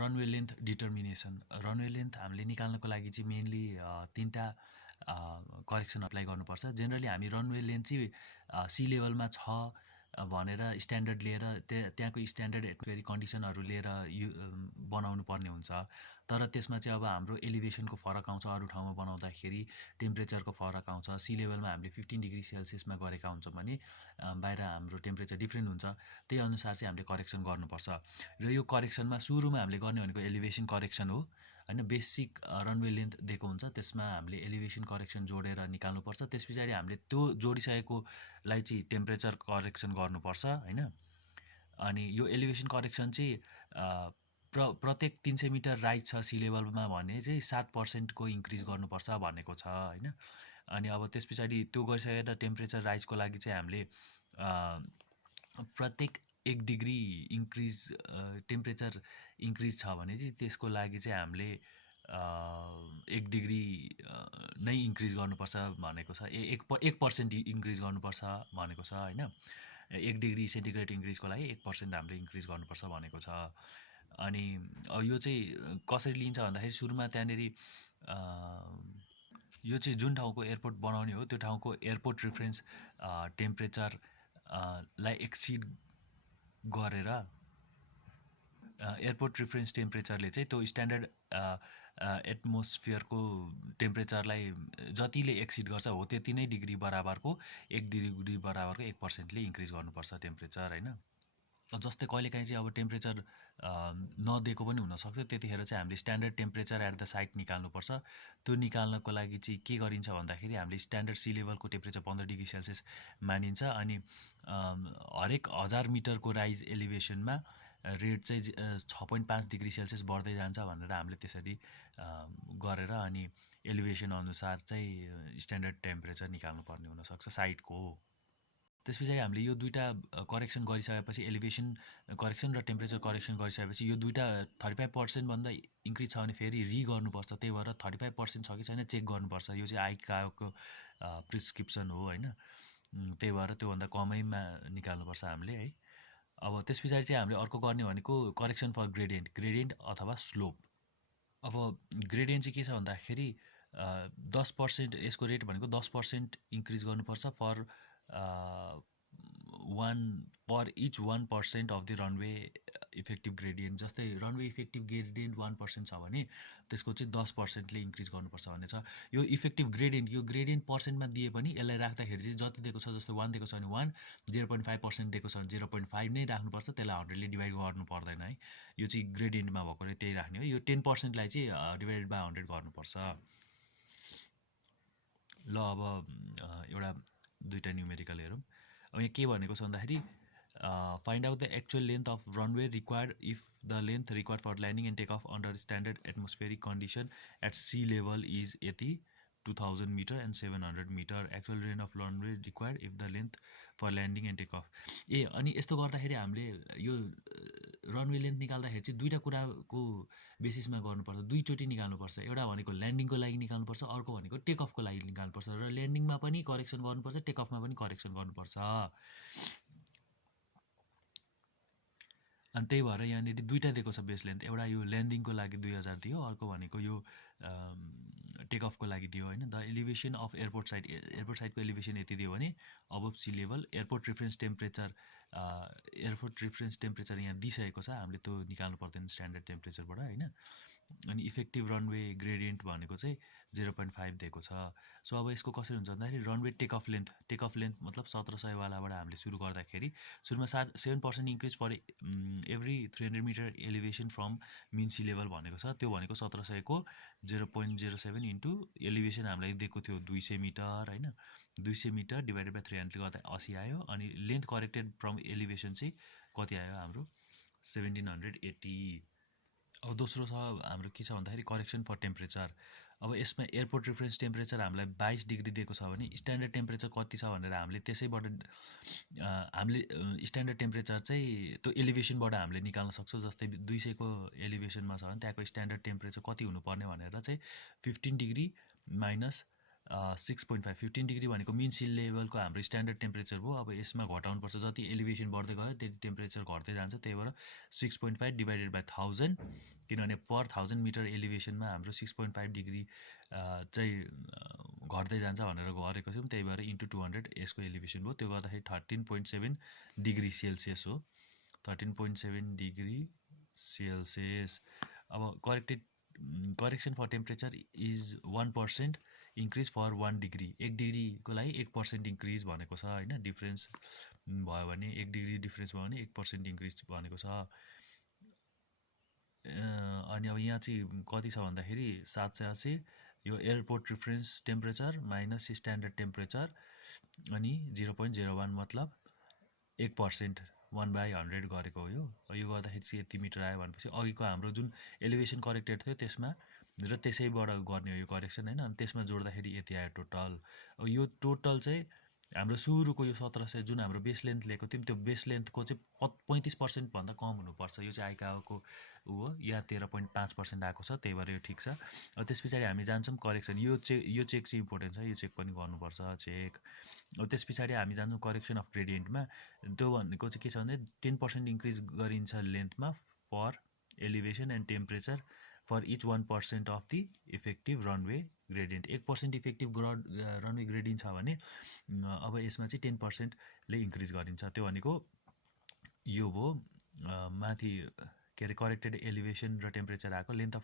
Runway length determination runway length हामीले निकाल्नको लागि चाहिँ मेनली तीनटा करेक्सन अप्लाई गर्नुपर्छ जेनरली हामी रनवे लेन्थ चाहिँ सी लेभलमा छ भनेर स्ट्यान्डर्ड लिएर त्यहाँको स्ट्यान्डर्ड एटमोस्फेरिक कन्डिसनहरू लिएर बनाउनु पर्ने हुन्छ तर त्यसमा चाहिँ अब हाम्रो एलिभेसनको फरक आउँछ अरू ठाउँमा बनाउँदाखेरि टेम्परेचरको फरक आउँछ सी लेभलमा हामीले 15 डिग्री सेल्सियसमा गरेका हुन्छौँ भने बाहिर हाम्रो टेम्परेचर डिफ्रेन्ट हुन्छ त्यही अनुसार चाहिँ हामीले करेक्सन गर्नुपर्छ र यो करेक्सनमा सुरुमा हामीले गर्ने भनेको एलिभेसन करेक्सन हो हैन बेसिक रनवे लेन्थ दिएको हुन्छ त्यसमा हामीले एलिभेसन करेक्सन जोडेर निकाल्नुपर्छ त्यस पछाडि हामीले त्यो जोडिसकेकोलाई चाहिँ टेम्परेचर करेक्सन गर्नुपर्छ हैन अनि यो एलिभेसन करेक्सन चाहिँ प्रत्येक 300 मिटर राइज छ सी लेभलमा भने चाहिँ 7% को इन्क्रिज गर्नुपर्छ भनेको छ हैन अनि अब त्यस पछाडि त्यो गरिसकेर टेम्परेचर राइजको लागि चाहिँ हामीले प्रत्येक 1 डिग्री इन्क्रिज टेम्परेचर इन्क्रिज छ भने चाहिँ त्यसको लागि चाहिँ हामीले 1 डिग्री नै इन्क्रिज गर्नुपर्छ भनेको छ 1% इन्क्रिज गर्नुपर्छ भनेको छ हैन 1 डिग्री सेन्टिग्रेड इन्क्रिजको लागि 1% हामीले इन्क्रिज गर्नुपर्छ भनेको छ अनि यो चाहिँ कसरी लिन्छ भन्दाखेरि सुरुमा त्यहाँनेरि यो चाहिँ जुन ठाउँको एयरपोर्ट बनाउने हो त्यो ठाउँको एयरपोर्ट रेफरेन्स टेम्परेचर लाई एक्सिड गरेर एयरपोर्ट रेफरेन्स टेम्परेचरले चाहिँ त्यो स्ट्यान्डर्ड एटमोस्फियरको टेम्परेचरलाई जतिले एक्सिड गर्छ हो त्यति नै डिग्री बराबरको 1 डिग्री बराबरको 1% ले इन्क्रिज गर्नुपर्छ टेम्परेचर हैन जस्तै कहिलेकाहीँ चाहिँ अब टेम्परेचर नदिएको पनि हुनसक्छ त्यतिखेर चाहिँ हामीले standard temperature at the site निकाल्नुपर्छ त्यो निकाल्नको लागि चाहिँ के गरिन्छ भन्दाखेरि हामीले स्ट्यान्डर्ड सी लेभलको टेम्परेचर 15 डिग्री सेल्सियस मानिन्छ अनि हरेक 1000 मिटरको राइज एलिभेसनमा रेट चाहिँ 6.5 डिग्री सेल्सियस बढ्दै जान्छ भनेर हामीले त्यसरी गरेर अनि एलिभेसन अनुसार चाहिँ स्ट्यान्डर्ड टेम्परेचर निकाल्नु पर्ने हुनसक्छ साइटको त्यस पछाडि हामीले यो दुईटा करेक्सन गरिसकेपछि एलिभेसन करेक्सन र टेम्परेचर करेक्सन गरिसकेपछि यो दुईटा 35% भन्दा इन्क्रिज छ भने फेरि गर्नुपर्छ त्यही भएर 35% छ कि छैन चेक गर्नुपर्छ यो चाहिँ आइकाको प्रिस्क्रिप्सन हो हैन त्यही भएर त्योभन्दा कमैमा निकाल्नुपर्छ हामीले है अब त्यस पछाडि चाहिँ हामीले अर्को गर्ने भनेको करेक्सन फर ग्रेडियन्ट अथवा स्लोप अब ग्रेडियन्ट चाहिँ के छ भन्दाखेरि 10% यसको रेट भनेको 10% इन्क्रिज गर्नुपर्छ for each 1% of the runway effective gradient जस्तै runway effective gradient 1% छ भने त्यसको चाहिँ 10% ले इन्क्रिज गर्नुपर्छ भन्ने छ यो इफेक्टिभ ग्रेडियन्ट यो ग्रेडियन्ट पर्सेन्टमा दिए पनि यसलाई राख्दाखेरि चाहिँ जति दिएको छ जस्तै 1 दिएको छ भने 1 0.5% दिएको छ भने 0.5 नै राख्नुपर्छ त्यसलाई 100 ले डिभाइड गर्नु पर्दैन है यो चाहिँ ग्रेडियन्टमा भएकोले त्यही राख्ने हो यो 10% लाई चाहिँ डिभाइडेड बाइ 100 गर्नुपर्छ ल अब एउटा दुईटा न्यूमेरिकल हेरौँ अब यहाँ के भनेको छ भन्दाखेरि find out the actual length of runway required if the length required for landing and take off under standard atmospheric condition at sea level is यति 2000 metre and 700 metre actual length of runway required if the length for landing and take off अनि यस्तो गर्दाखेरि हामीले यो runway length निकाल्दाखेरि चाहिँ दुईटा कुराको बेसिसमा गर्नुपर्छ दुईचोटि निकाल्नुपर्छ एउटा भनेको ल्यान्डिङको लागि निकाल्नुपर्छ अर्को भनेको टेक अफको लागि निकाल्नुपर्छ र ल्यान्डिङमा पनि करेक्सन गर्नुपर्छ टेक अफमा पनि करेक्सन गर्नुपर्छ अनि त्यही भएर यहाँनिर दुईटा दिएको छ बेस लेन्थ एउटा यो ल्यान्डिङको लागि 2000 दियो अर्को भनेको यो टेक अफको लागि दियो हैन द एलिभेसन अफ एयरपोर्ट साइटको एलिभेसन यति दियो भने above sea level airport reference temperature यहाँ दिइसकेको छ हामीले त्यो निकाल्नु पर्दैन स्ट्यान्डर्ड टेम्परेचरबाट हैन अनि इफेक्टिभ रनवे ग्रेडियन्ट भनेको चाहिँ 0.5 दिएको छ सो अब यसको कसरी हुन्छ भन्दाखेरि रनवे टेक अफ लेन्थ मतलब 1700 वालाबाट हामीले सुरु गर्दाखेरि सुरुमा 7% increase for every 300 metre elevation from mean sea level भनेको छ त्यो भनेको 1700 को 0.07 इन्टु एलिभेसन हामीलाई दिएको थियो 200 मिटर हैन 200 मिटर डिभाइडेड बाइ 300 गर्दा 80 आयो अनि लेन्थ करेक्टेड फ्रम एलिभेसन चाहिँ कति आयो हाम्रो 1780 अब दोस्रो छ हाम्रो के छ भन्दाखेरि करेक्सन फर टेम्परेचर अब यसमा एयरपोर्ट रेफरेन्स टेम्परेचर हामीलाई 22 डिग्री दिएको छ भने स्ट्यान्डर्ड टेम्परेचर कति छ भनेर हामीले त्यसैबाट हामीले स्ट्यान्डर्ड टेम्परेचर चाहिँ त्यो एलिभेसनबाट हामीले निकाल्न सक्छौँ जस्तै 200 को एलिभेसनमा छ भने त्यहाँको स्ट्यान्डर्ड टेम्परेचर कति हुनुपर्ने भनेर चाहिँ 15 डिग्री माइनस 6.5 15 डिग्री भनेको मिन सी लेभलको हाम्रो स्ट्यान्डर्ड टेम्परेचर भयो। अब यसमा घटाउनुपर्छ, जति एलिभेसन बढ्दै गयो त्यति टेम्परेचर घट्दै जान्छ। त्यही भएर 6.5 डिभाइडेड बाई 1000, किनभने पर 1000 मिटर एलिभेसनमा हाम्रो 6.5 डिग्री चाहिँ घट्दै जान्छ भनेर गरेको थियौँ। त्यही भएर इन्टु 200 यसको एलिभेसन भयो। त्यो गर्दाखेरि 13.7 डिग्री सेल्सियस हो, 13.7 डिग्री सेल्सियस। अब correction for temperature is 1% increase for 1 degree. 1 डिग्रीको लागि 1% इन्क्रिज भनेको छ होइन। डिफ्रेन्स भयो भने 1 डिग्री डिफ्रेन्स भयो भने 1% इन्क्रिज भनेको छ। अनि अब यहाँ चाहिँ कति छ भन्दाखेरि 780 यो airport reference temperature minus standard temperature अनि 0.01 मतलब 1% 1/100 गरेको हो यो। यो गर्दाखेरि चाहिँ यति मिटर आयो भनेपछि अघिको हाम्रो जुन एलिभेसन करेक्टेड थियो त्यसमा र त्यसैबाट गर्ने हो यो करेक्सन होइन। अनि त्यसमा जोड्दाखेरि यति आयो टोटल। अब यो टोटल चाहिँ हाम्रो सुरुको यो 1700 जुन हाम्रो बेस लेन्थ लिएको थियौँ त्यो बेस लेन्थको चाहिँ 35% भन्दा कम हुनुपर्छ। यो चाहिँ आइकाको ऊ हो, यहाँ 13.5% आएको छ, त्यही भएर यो ठिक छ। अब त्यस पछाडि हामी जान्छौँ करेक्सन। यो चेक चाहिँ इम्पोर्टेन्ट छ, यो चेक पनि गर्नुपर्छ चेक। अब त्यस पछाडि हामी जान्छौँ करेक्सन अफ ग्रेडियन्टमा। त्यो भनेको चाहिँ के छ भने 10% इन्क्रिज गरिन्छ लेन्थमा for elevation and temperature for each 1% of the effective runway gradient. 1% effective runway gradient छ भने अब यसमा चाहिँ 10%ले इन्क्रिज गरिन्छ। त्यो भनेको यो भयो माथि के अरे करेक्टेड एलिभेसन र टेम्परेचर आएको length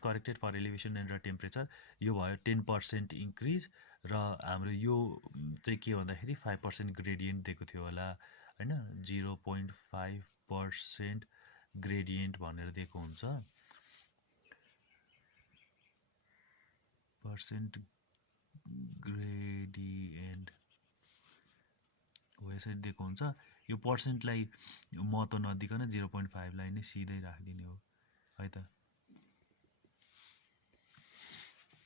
corrected for elevation and र टेम्परेचर यो भयो 10% इन्क्रिज। र हाम्रो यो चाहिँ के भन्दाखेरि 5% ग्रेडियन्ट दिएको थियो होला होइन, 0.5% ग्रेडियन्ट भनेर दिएको हुन्छ। पर्सेन्ट ग्रेडियन्ट हो यसरी दिएको हुन्छ। यो पर्सेन्टलाई महत्त्व नदिकन 0.5लाई नै सिधै राखिदिने हो है त।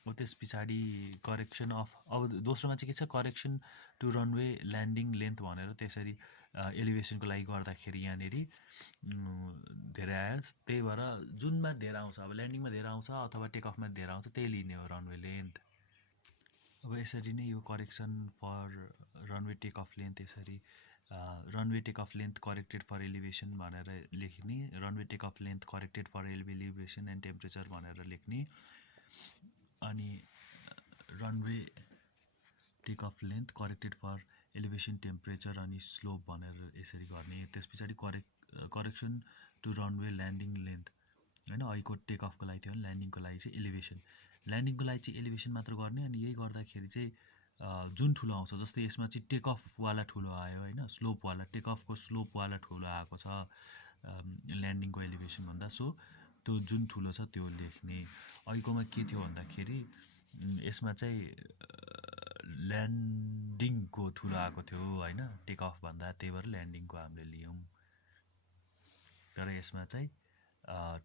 अब त्यस पछाडि करेक्सन अफ, अब दोस्रोमा चाहिँ के छ correction to runway landing length भनेर त्यसरी एलिभेसनको लागि गर्दाखेरि यहाँनिर धेरै आयो। त्यही भएर जुनमा धेरै आउँछ, अब ल्यान्डिङमा धेरै आउँछ अथवा टेक अफमा धेरै आउँछ त्यही लिने हो रनवे लेन्थ। अब यसरी नै यो correction for runway take off length यसरी runway take off length corrected for elevation भनेर लेख्ने, runway take off length corrected for elevation and temperature भनेर लेख्ने, अनि runway take off length corrected for elevation temperature अनि स्लोप भनेर यसरी गर्ने। त्यस पछाडि correction to runway landing length होइन, अहिलेको टेक अफको लागि थियो भने ल्यान्डिङको लागि चाहिँ एलिभेसन, ल्यान्डिङको लागि चाहिँ एलिभेसन मात्र गर्ने। अनि यही गर्दाखेरि चाहिँ जुन ठुलो आउँछ, जस्तै यसमा चाहिँ टेक अफवाला ठुलो आयो होइन, स्लोपवाला टेक अफको स्लोपवाला ठुलो आएको छ ल्यान्डिङको एलिभेसनभन्दा, सो त्यो जुन ठुलो छ त्यो लेख्ने। अहिलेकोमा के थियो भन्दाखेरि यसमा चाहिँ ल्यान्डिङको ठुलो आएको थियो होइन टेक अफभन्दा, त्यही भएर ल्यान्डिङको हामीले लियौँ। तर यसमा चाहिँ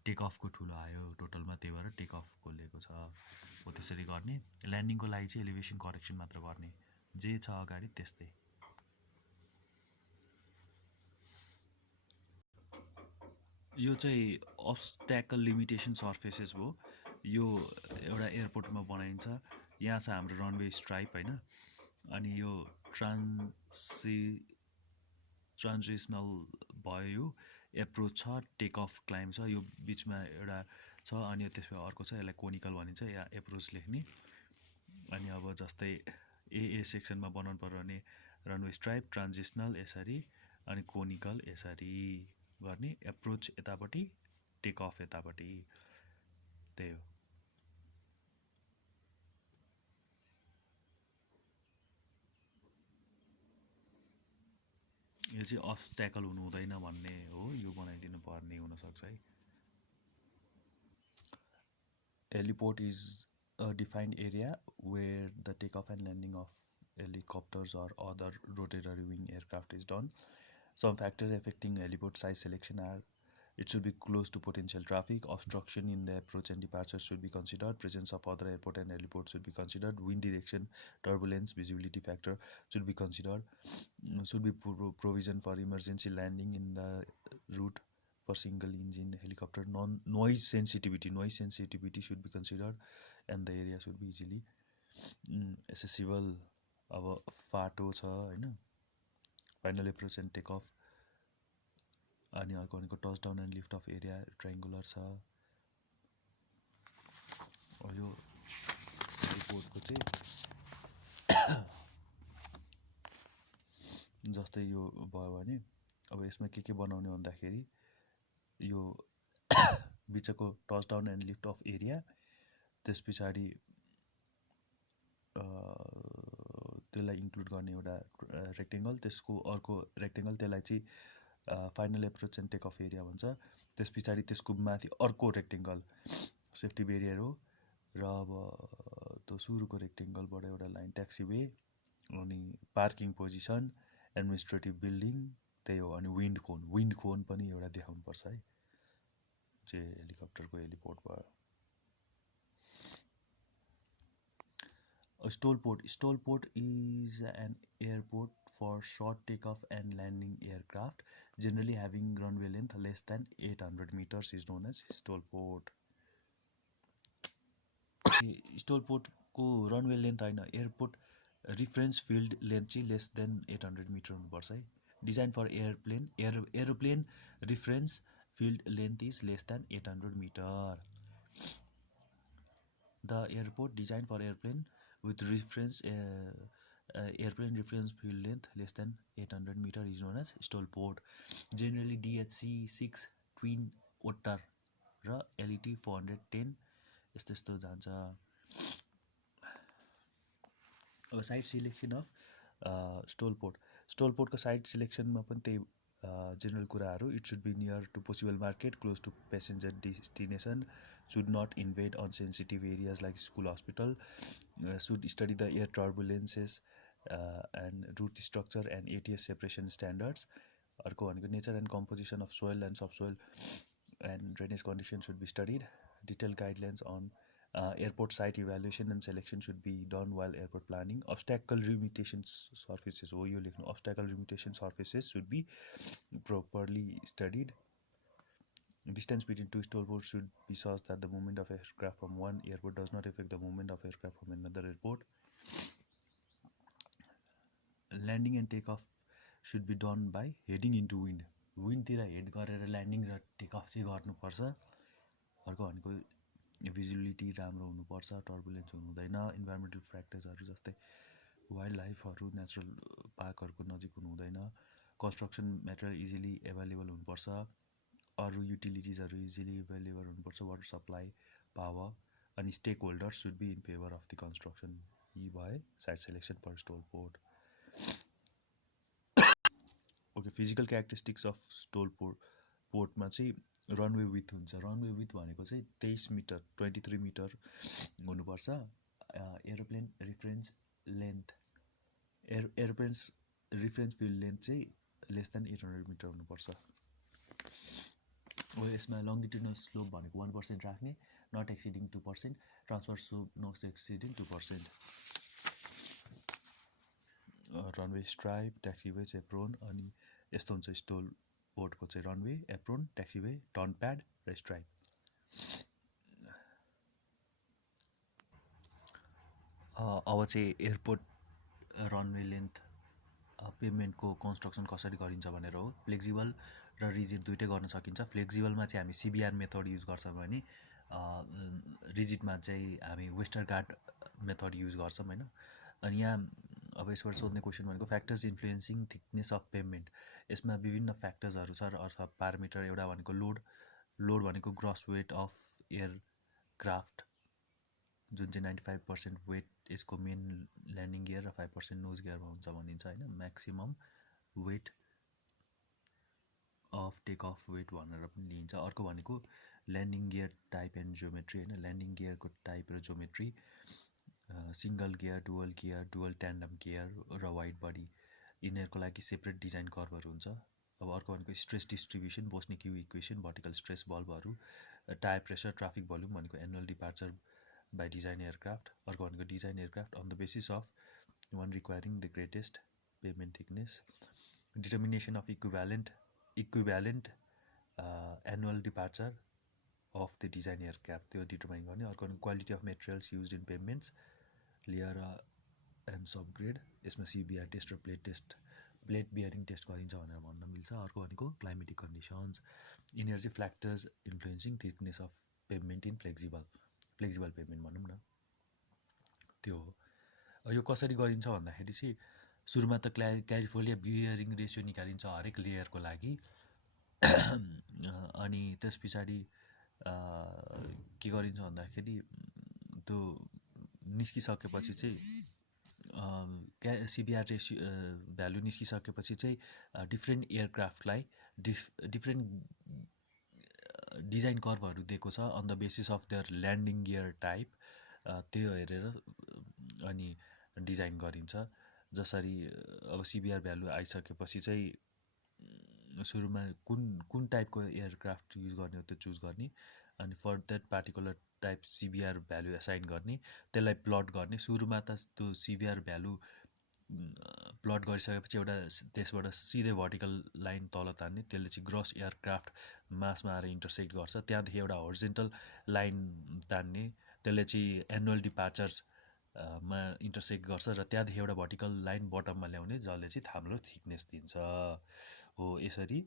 टेक अफको ठुलो आयो टोटलमा, त्यही भएर टेक अफको लिएको छ। हो त्यसरी गर्ने। ल्यान्डिङको लागि चाहिँ एलिभेसन करेक्सन मात्र गर्ने, जे छ अगाडि त्यस्तै। यो चाहिँ अब्स्ट्याकल लिमिटेसन सर्फेसेस भयो। यो एउटा एयरपोर्टमा बनाइन्छ। यहाँ छ हाम्रो रनवे स्ट्राइप होइन, अनि यो ट्रान्जिसनल भयो, यो एप्रोच छ, टेक अफ क्लाइम्ब छ, यो बिचमा एउटा छ, अनि त्यसमा अर्को छ, यसलाई कोनिकल भनिन्छ, यहाँ एप्रोच लेख्ने। अनि अब जस्तै ए सेक्सनमा बनाउनु पर्यो भने रनवे स्ट्राइप ट्रान्जिसनल यसरी अनि कोनिकल यसरी गर्ने, एप्रोच यतापट्टि टेक अफ यतापट्टि, त्यही हो। यो चाहिँ अब्स्ट्याकल हुनु हुँदैन भन्ने हो, यो बनाइदिनु पर्ने हुनसक्छ है। Heliport is a defined area where the takeoff and landing of helicopters or other rotary wing aircraft is done. Some factors affecting heliport site selection are: it should be close to potential traffic, obstruction in the approach and departure should be considered, presence of other airport and heliport should be considered, wind direction, turbulence, visibility factor should be considered, should be provision for emergency landing in the route for single engine helicopter, noise sensitivity should be considered, and the area should be easily accessible अब फाटो छ होइन, final approach and take off. अनि अर्को भनेको touch down and lift off area triangular छ। यो रिपोर्टको चाहिँ जस्तै यो भयो भने अब यसमा के बनाउने भन्दाखेरि यो बिचको touch down and lift off area, त्यस पछाडि त्यसलाई इन्क्लुड गर्ने एउटा रेक्टेङ्गल, त्यसको अर्को रेक्टेङ्गल, त्यसलाई चाहिँ final approach and take off area भन्छ। त्यस पछाडि त्यसको माथि अर्को रेक्टेङ्गल सेफ्टी बेरियर हो। र अब त्यो सुरुको रेक्टेङ्गलबाट एउटा लाइन ट्याक्सीवे, अनि पार्किङ पोजिसन, एडमिनिस्ट्रेटिभ बिल्डिङ, त्यही हो। अनि विन्ड कोन पनि एउटा देखाउनुपर्छ है, चाहिँ हेलिकप्टरको हेलिपोर्ट भयो। Stall port is an airport for short takeoff and landing aircraft, generally having runway length less than 800 meters is known as stall port. Stall port को runway length होइन, airport reference field length चाहिँ less than 800 meter हुनुपर्छ है। Design for aeroplane reference field length is less than 800 meter. The airport designed for airplane with airplane reference field length less than 800 meter is known as stall port. Generally DHC6 twin otter र LET 410 यस्तो जान्छ। अब site selection of STOL पोर्टको site सिलेक्सनमा पनि त्यही general कुराहरू। It should be near to possible market, close to passenger destination, should not invade on sensitive areas like school hospital, should study the air turbulences and route structure and ATS separation standards. अर्को भनेको nature and composition of soil and subsoil and drainage condition should be studied. Detail guidelines on airport site evaluation and selection should be done while airport planning. Obstacle limitation surfaces, यो लेख्नु, obstacle limitation surfaces should be properly studied. Distance between two stall ports should be such that the movement of aircraft from one airport does not affect the movement of aircraft from another airport. Landing and takeoff should be done by heading into wind. विन्डतिर head गरेर landing र takeoff चाहिँ गर्नुपर्छ। अर्को भनेको visibility राम्रो हुनुपर्छ, turbulence हुनु हुँदैन। इन्भाइरोमेन्टल फ्याक्टर्सहरू जस्तै वाइल्ड लाइफहरू नेचुरल पार्कहरूको नजिक हुनु हुँदैन। कन्स्ट्रक्सन मेटेरियल इजिली एभाइलेबल हुनुपर्छ। अरू युटिलिटिजहरू इजिली एभाइलेबल हुनुपर्छ, वाटर सप्लाई, पावर। अनि stakeholders should be in favour of the construction. यी भए site selection for STOL port. Okay, physical characteristics of STOL पोर्टमा चाहिँ रनवे विथ हुन्छ। रनवे विथ भनेको चाहिँ 23 मिटर 23 मिटर हुनुपर्छ। Aeroplane reference length aeroplanes reference field length चाहिँ less than 800 metre हुनुपर्छ। यसमा लङ्गिट्युडनल स्लोप भनेको 1% राख्ने, not exceeding 2%, transfer slope not exceeding 2%। Runway stripe, taxiway, apron, अनि यस्तो हुन्छ स्टल पोर्टको चाहिँ runway, apron, taxiway, turn pad र स्ट्राइप। अब चाहिँ एयरपोर्ट रनवे लेन्थ पेभमेन्टको कन्स्ट्रक्सन कसरी गरिन्छ भनेर हो। फ्लेक्सिबल र रिजिड दुइटै गर्न सकिन्छ। फ्लेक्सिबलमा चाहिँ हामी CBR मेथड युज गर्छौँ भने रिजिडमा चाहिँ हामी वेस्टरगार्ड मेथड युज गर्छौँ होइन। अनि यहाँ अब यसबाट सोध्ने क्वेसन भनेको factors influencing thickness of pavement. यसमा विभिन्न फ्याक्टर्सहरू छ अथवा प्यारामिटर। एउटा भनेको लोड भनेको ग्रस वेट अफ एयरक्राफ्ट, जुन चाहिँ 95% वेट यसको मेन ल्यान्डिङ गियर र 5% नोज गियरमा हुन्छ भनिन्छ होइन। Maximum weight of take off weight भनेर पनि लिइन्छ। अर्को भनेको landing gear type and geometry होइन। ल्यान्डिङ गियरको टाइप र geometry, single gear, dual gear, dual tandem gear र वाइड बडी, यिनीहरूको लागि सेपरेट डिजाइन कर्भहरू हुन्छ। अब अर्को भनेको stress distribution, Boussinesq equation, vertical stress बल्बहरू, टायर प्रेसर, ट्राफिक भोल्युम भनेको annual departure by design aircraft. अर्को भनेको design aircraft on the basis of one requiring the greatest pavement thickness. Determination of equivalent annual departure of the design aircraft, त्यो determine गर्ने। अर्को भनेको quality of materials used in pavements, layer and subgrade, यसमा CBR test र plate bearing test गरिन्छ भनेर भन्न मिल्छ। अर्को भनेको क्लाइमेटिक कन्डिसन्स, यिनीहरू चाहिँ factors influencing thickness of pavement in flexible pavement भनौँ न, त्यो हो। यो कसरी गरिन्छ भन्दाखेरि चाहिँ सुरुमा त क्यालिफोर्निया बियरिङ रेसियो निकालिन्छ हरेक लेयरको लागि। अनि त्यस पछाडि के गरिन्छ भन्दाखेरि त्यो निस्किसकेपछि चाहिँ CBR रेसियो भ्यालु निस्किसकेपछि चाहिँ डिफ्रेन्ट एयरक्राफ्टलाई डिफ्रेन्ट डिजाइन कर्भहरू दिएको छ on the basis of their landing gear type, त्यो हेरेर अनि डिजाइन गरिन्छ। जसरी अब CBR भ्यालु आइसकेपछि चाहिँ सुरुमा कुन टाइपको एयरक्राफ्ट युज गर्ने हो त्यो चुज गर्ने, अनि for that particular type CBR value assign गर्ने, त्यसलाई प्लट गर्ने। सुरुमा त त्यो CBR भ्यालु प्लट गरिसकेपछि एउटा त्यसबाट सिधै भर्टिकल लाइन तल तान्ने, त्यसले चाहिँ ग्रस एयरक्राफ्ट मासमा आएर इन्टरसेक्ट गर्छ। त्यहाँदेखि एउटा हरिजेन्टल लाइन तान्ने, त्यसले चाहिँ एनुअल डिपार्चर्स मा इन्टरसेक्ट गर्छ र त्यहाँदेखि एउटा भर्टिकल लाइन बटममा ल्याउने जसले चाहिँ थाम्रो थिकनेस दिन्छ हो। यसरी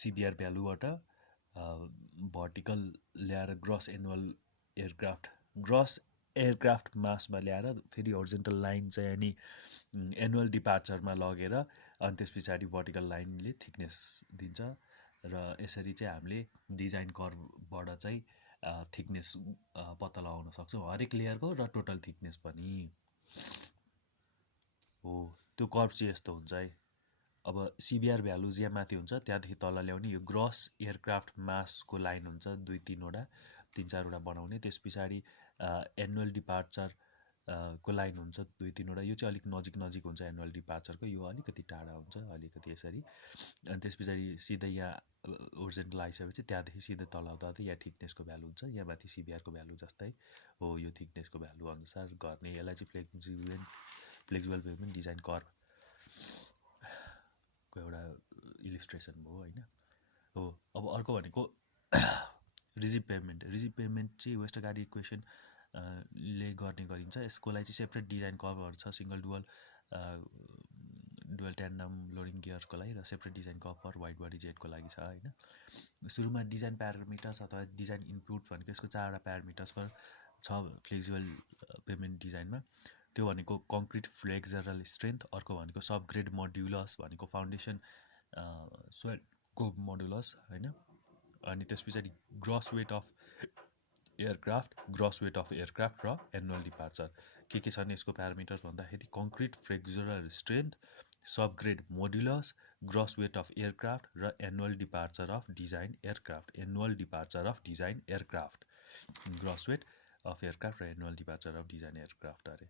CBR भ्यालुबाट भर्टिकल ल्याएर ग्रस एयरक्राफ्ट मासमा ल्याएर फेरि हरिजेन्टल लाइन चाहिँ अनि एनुअल डिपार्चरमा लगेर अनि त्यस पछाडि भर्टिकल लाइनले थिकनेस दिन्छ। र यसरी चाहिँ हामीले डिजाइन कर्भबाट चाहिँ थिकनेस पत्ता लगाउन सक्छौँ हरेक लेयरको र टोटल थिकनेस पनि हो। त्यो कर्भ चाहिँ यस्तो हुन्छ है। अब CBR भ्यालुज यहाँ माथि हुन्छ, त्यहाँदेखि तल ल्याउने यो ग्रस एयरक्राफ्ट मासको लाइन हुन्छ 2-3वटा 3-4वटा बनाउने। त्यस पछाडि एनुअल डिपार्चर को लाइन हुन्छ 2-3वटा, यो चाहिँ अलिक नजिक हुन्छ एनुअल डिपार्चरको, यो अलिकति टाढा हुन्छ अलिकति यसरी। अनि त्यस पछाडि सिधै यहाँ ओरिजिनल आइसकेपछि त्यहाँदेखि सिधै तल आउँदा यहाँ थिकनेसको भ्यालु हुन्छ, यहाँ माथि CBR को भ्यालु जस्तै हो। यो थिकनेसको भ्यालु अनुसार गर्ने, यसलाई चाहिँ फ्लेक्सिबल पेभमेन्ट डिजाइन कर्भ को एउटा इलिस्ट्रेसन भयो होइन हो। अब अर्को भनेको रिजिड पेभमेन्ट चाहिँ वेस्टरगार्ड इक्वेसन ले गर्ने गरिन्छ। यसको लागि चाहिँ सेपरेट डिजाइन कर्भहरू छ, सिङ्गल डुअल ट्यान्डम लोडिङ गियर्सको लागि र separate design curve for wide body जेटको लागि छ होइन। सुरुमा डिजाइन प्यारामिटर्स अथवा डिजाइन इनपुट भनेको यसको 4वटा प्यारामिटर्स पर छ फ्लेक्सिबल पेभमेन्ट डिजाइनमा। त्यो भनेको कङ्क्रिट फ्लेक्सरल स्ट्रेन्थ, अर्को भनेको सबग्रेड मोड्युलस भनेको फाउन्डेसन स्वेटको मोडुलस होइन। अनि त्यस पछाडि ग्रस वेट अफ एयरक्राफ्ट र एनुअल डिपार्चर के छन् यसको प्यारामिटर्स भन्दाखेरि concrete flexural strength, subgrade modulus, gross weight of aircraft र annual departure of design aircraft gross weight of aircraft र annual departure of design aircraft अरे।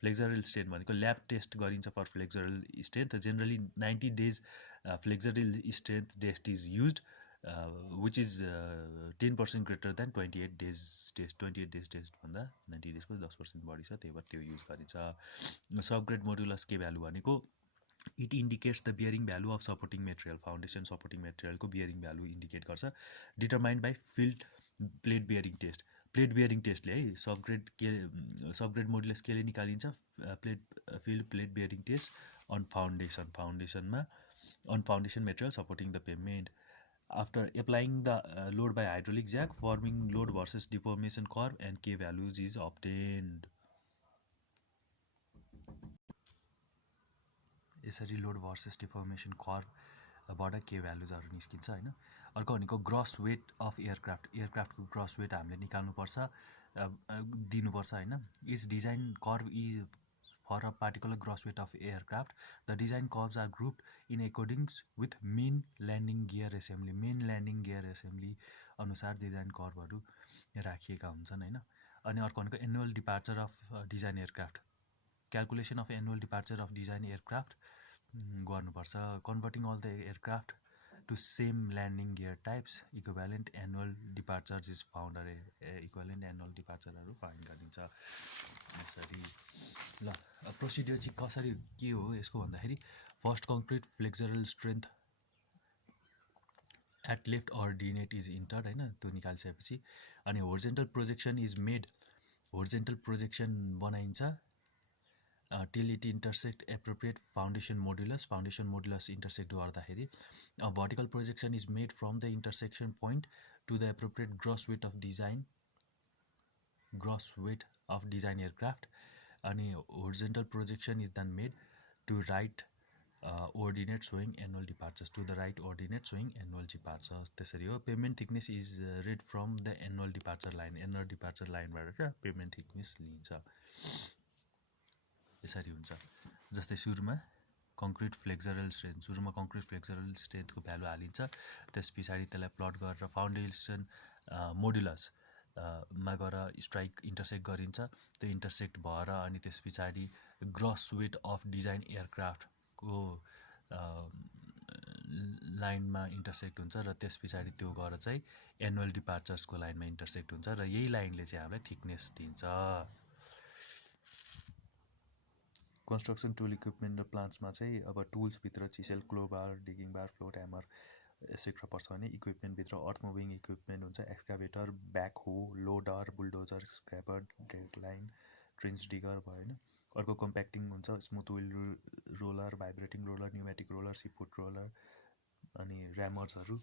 फ्लेक्सरल स्ट्रेन्थ भनेको ल्याब टेस्ट गरिन्छ for flexural strength, generally 90 days flexural strength test is used which is 10% greater than 28 days test. 28 days test भन्दा 90 days को 10% बढी छ, त्यही भएर त्यो युज गरिन्छ। सबग्रेड मोडुलस के भ्यालु भनेको it indicates the bearing value of supporting material, foundation supporting मेटेरियलको बियरिङ भ्यालु इन्डिकेट गर्छ। Determined by field plate bearing test, plate bearing टेस्टले है सबग्रेड मोडुलस केले निकालिन्छ, field plate bearing test on foundation material supporting the pavement after applying the load by hydraulic jack forming load versus deformation curve and K values is obtained. यसरी load versus deformation कर्भबाट के भ्यालुजहरू निस्किन्छ होइन। अर्को भनेको gross weight of एयरक्राफ्टको gross weight हामीले निकाल्नुपर्छ दिनुपर्छ होइन। Is design curve is for a particular gross weight of aircraft, the design curves are grouped in accordings with main landing gear assembly अनुसार डिजाइन कर्भहरू राखिएका हुन्छन् होइन। अनि अर्को भनेको annual departure of design aircraft, calculation of annual departure of design aircraft गर्नुपर्छ। Converting all the aircraft to same landing gear types, equivalent annual departures is found अरे, इक्विभ्यालेन्ट एनुअल डिपार्चरहरू फाइन्ड गरिन्छ यसरी। ल प्रोसिडियर चाहिँ कसरी के हो यसको भन्दाखेरि first concrete flexural strength at left ordinate is entered होइन, त्यो निकालिसकेपछि अनि horizontal projection is made horizontal projection बनाइन्छ till it intersect appropriate foundation modulus intersect गर्दाखेरि vertical projection is made from the intersection point to the appropriate gross weight of design aircraft अनि horizontal projection is then made to right ordinate showing annual departures to the right ordinate showing annual departures त्यसरी हो pavement thickness is read from the annual departure line बाट क्या pavement thickness लिन्छ यसरी हुन्छ जस्तै सुरुमा कङ्क्रिट फ्लेक्सरल स्ट्रेन्थको भ्यालु हालिन्छ त्यसपछि त्यसलाई प्लट गरेर फाउन्डेसन मोडुलस मा गएर स्ट्राइक इन्टरसेक्ट गरिन्छ त्यो इन्टरसेक्ट भएर अनि त्यसपछि ग्रस वेट अफ डिजाइन एयरक्राफ्टको लाइनमा इन्टरसेक्ट हुन्छ र त्यसपछि त्यो गएर चाहिँ एनुअल डिपार्चर्सको लाइनमा इन्टरसेक्ट हुन्छ र यही लाइनले चाहिँ हामीलाई थिकनेस दिन्छ कन्स्ट्रक्सन टुल इक्विपमेन्ट र प्लान्ट्समा चाहिँ अब टुल्सभित्र chisel crowbar digging bar float hammer etcetera पर्छ भने इक्विपमेन्टभित्र अर्थ मुभिङ इक्विपमेन्ट हुन्छ excavator backhoe loader bulldozer scraper dragline trench digger भयो होइन अर्को कम्प्याक्टिङ हुन्छ smooth wheel roller vibrating roller pneumatic roller sheepfoot roller अनि ऱ्यामर्सहरू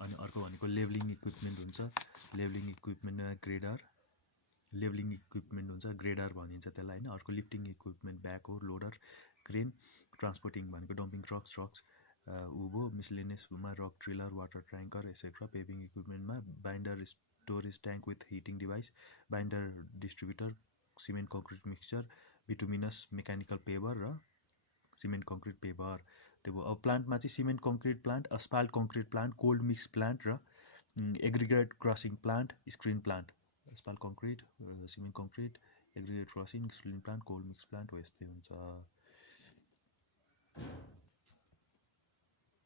अनि अर्को भनेको लेभलिङ इक्विपमेन्ट हुन्छ लेभलिङ इक्विपमेन्टमा लेभलिङ इक्विपमेन्ट हुन्छ ग्रेडर भनिन्छ त्यसलाई होइन अर्को lifting equipment backhoe loader crane transporting भनेको डम्पिङ ट्रक्स उभो मिसलेनियसमा rock driller water tanker etcetera paving इक्विपमेन्टमा binder storage tank with heating device binder distributor cement concrete mixture bituminous mechanical paver र सिमेन्ट कङ्क्रिट पेभर त्यो भयो अब प्लान्टमा चाहिँ cement concrete plant asphalt concrete plant cold mix plant र aggregate crushing plant screen plant asphalt concrete cement concrete aggregate crushing screen plant cold mix plant हो यस्तै हुन्छ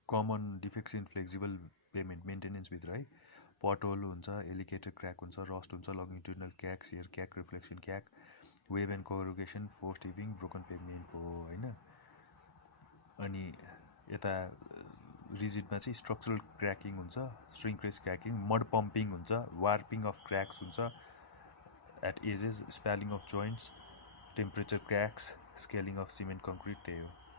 common defects in flexible pavement मेन्टेनेन्सभित्र है पटहोल हुन्छ एलिकेटेड क्र्याक हुन्छ rust हुन्छ longitudinal kayak share kayak reflection kayak wave and कोरुगेसन force टिभिङ broken pavement हो होइन अनि यता रिजिडमा चाहिँ स्ट्रक्चरल क्र्याकिङ हुन्छ स्ट्रिङ क्र्याकिङ मड पम्पिङ हुन्छ वार्पिङ अफ क्र्याक्स हुन्छ at ages spelling of joints temperature cracks scaling of cement concrete त्यही हो